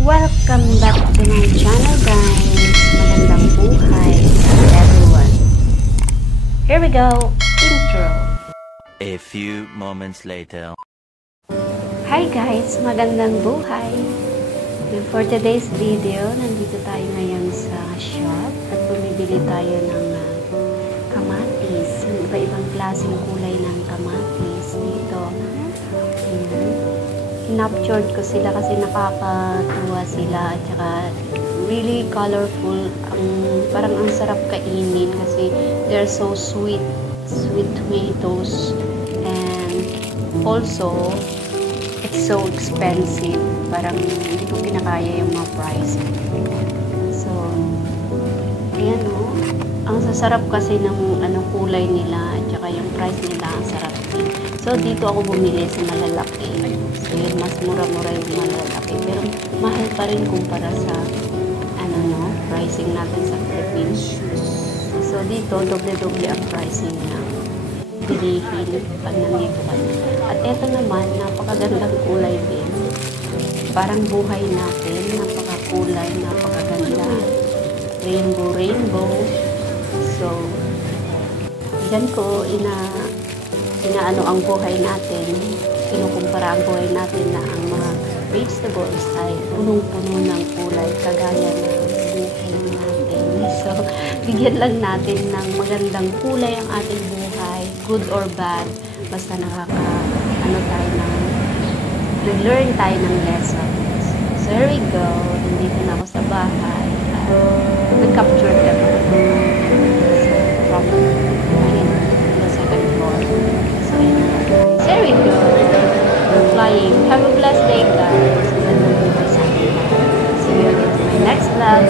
Welcome back to my channel, guys. Magandang buhay everyone. Here we go, intro. A few moments later. Hi guys, magandang buhay. For today's video, nandito tayo ngayon sa shop at bumibili tayo ng kamatis. Iba-ibang klaseng kulay ng kamatis dito. Kinaptured ko sila kasi nakakatuwa sila at saka really colorful. Parang ang sarap kainin kasi they're so sweet tomatoes, and also it's so expensive. Parang hindi ko kinakaya yung mga price. So ayan o, ang sasarap kasi ng kulay nila at saka yung price nila ang sarap din. So dito ako bumili sa malalaki. So yun, mas mura-mura yung malalaki, pero mahal pa rin kumpara sa pricing natin sa Philippines. So dito doble-doble ang pricing na bilihin pag nandito ka. At eto naman, napakagandang kulay din. Parang buhay natin, napakakulay, napakaganda. Rainbow. So dyan ko inaano ang buhay natin, kinukumpara ang buhay natin na ang mga vegetables ay punong-puno ng kulay kagaya ng buhay natin. So bigyan lang natin ng magandang kulay ang ating buhay, good or bad, basta learn tayo ng lessons. So here we go, nandito na ako sa bahay. Nag-capture ka na. So from the second floor. So here we go. We're flying. Have a blessed day, guys. See you in my next vlog.